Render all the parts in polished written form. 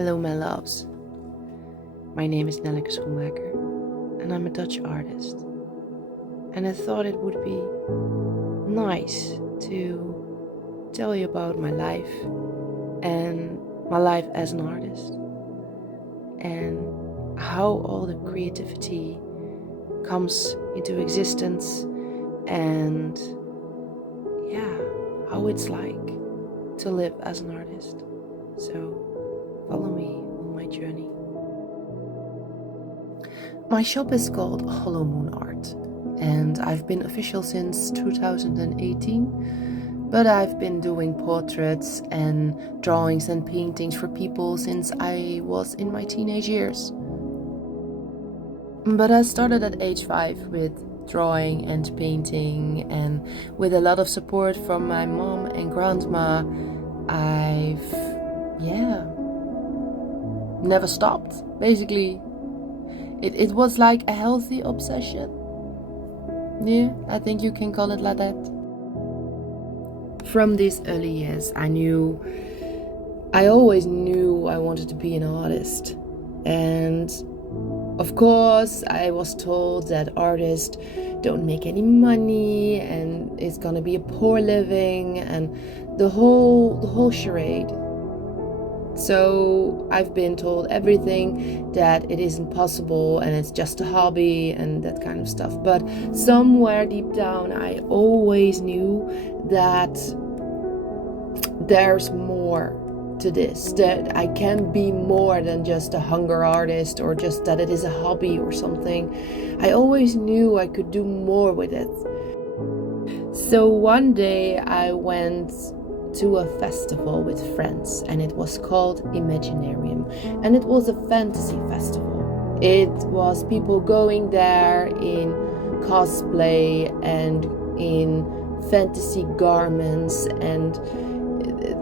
Hello, my loves. My name is Nelleke Schoenmaker, and I'm a Dutch artist. And I thought it would be nice to tell you about my life and my life as an artist, and how all the creativity comes into existence, and how it's like to live as an artist. So follow me on my journey. My shop is called Hollow Moon Art, and I've been official since 2018, but I've been doing portraits and drawings and paintings for people since I was in my teenage years. But I started at age 5 with drawing and painting, and with a lot of support from my mom and grandma, I've never stopped. Basically, it was like a healthy obsession. Yeah, I think you can call it like that. From these early years, I always knew I wanted to be an artist. And of course, I was told that artists don't make any money and it's gonna be a poor living and the whole charade. So I've been told everything, that it isn't possible and it's just a hobby and that kind of stuff. But somewhere deep down, I always knew that there's more to this, that I can be more than just a hunger artist or just that it is a hobby or something. I always knew I could do more with it. So one day I went to a festival with friends, and it was called Imaginarium, and it was a fantasy festival. It was people going there in cosplay and in fantasy garments, and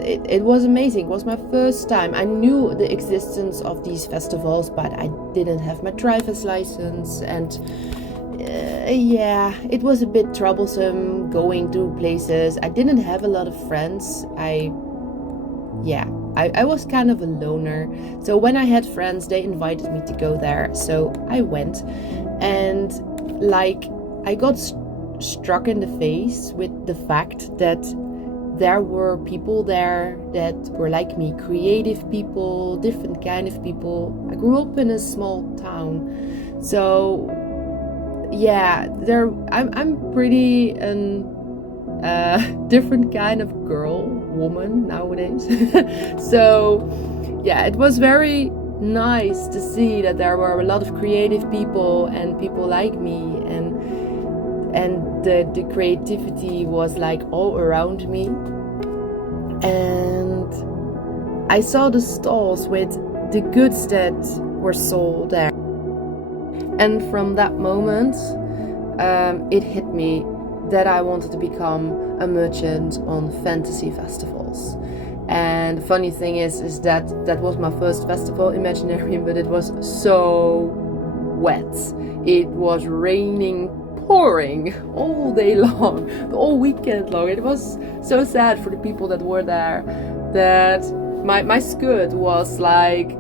it was amazing. It was my first time. I knew the existence of these festivals, but I didn't have my driver's license, and it was a bit troublesome going to places. I didn't have a lot of friends. I was kind of a loner. So when I had friends, they invited me to go there. So I went, and I got struck in the face with the fact that there were people there that were like me, creative people, different kind of people. I grew up in a small town, so I'm pretty different kind of woman nowadays. So it was very nice to see that there were a lot of creative people and people like me, and the creativity was like all around me. And I saw the stalls with the goods that were sold there. And from that moment, it hit me that I wanted to become a merchant on fantasy festivals. And the funny thing is that was my first festival, Imaginarium, but it was so wet. It was raining, pouring all day long, all weekend long. It was so sad for the people that were there, that my skirt was like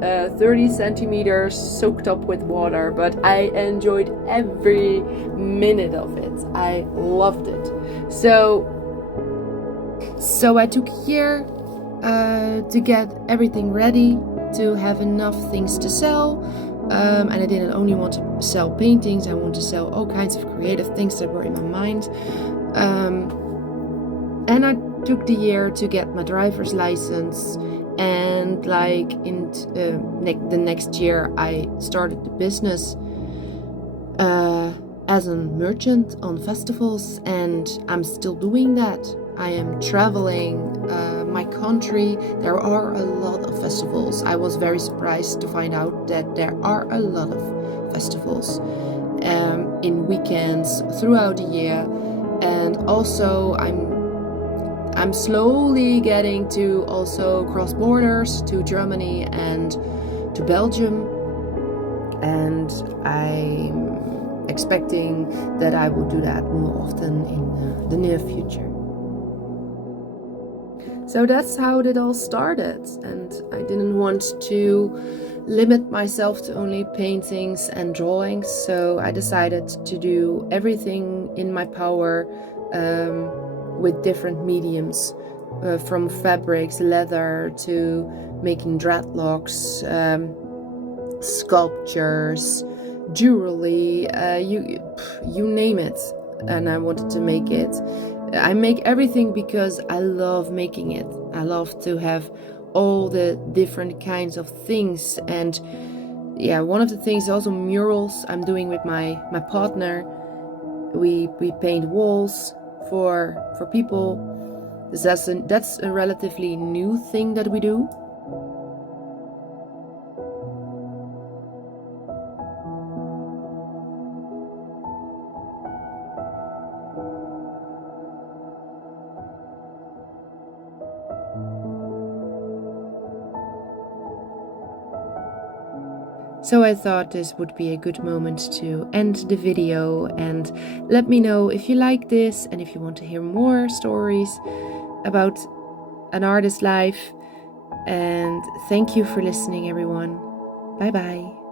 30 centimeters soaked up with water, but I enjoyed every minute of it. I loved it. So I took a year to get everything ready, to have enough things to sell. And I didn't only want to sell paintings, I wanted to sell all kinds of creative things that were in my mind. And I took the year to get my driver's license, and in the next year I started the business as a merchant on festivals, and I'm still doing that. I am traveling my country. There are a lot of festivals. I was very surprised to find out that there are a lot of festivals in weekends throughout the year. And also I'm slowly getting to also cross borders to Germany and to Belgium, and I'm expecting that I will do that more often in the near future. So that's how it all started, and I didn't want to limit myself to only paintings and drawings, so I decided to do everything in my power with different mediums, from fabrics, leather, to making dreadlocks, sculptures, jewelry, you name it, and I wanted to make it. I make everything because I love making it. I love to have all the different kinds of things, and yeah, one of the things is also murals I'm doing with my partner. We paint walls for people. That's a relatively new thing that we do. So I thought this would be a good moment to end the video, and let me know if you like this and if you want to hear more stories about an artist's life. And thank you for listening, everyone. Bye bye.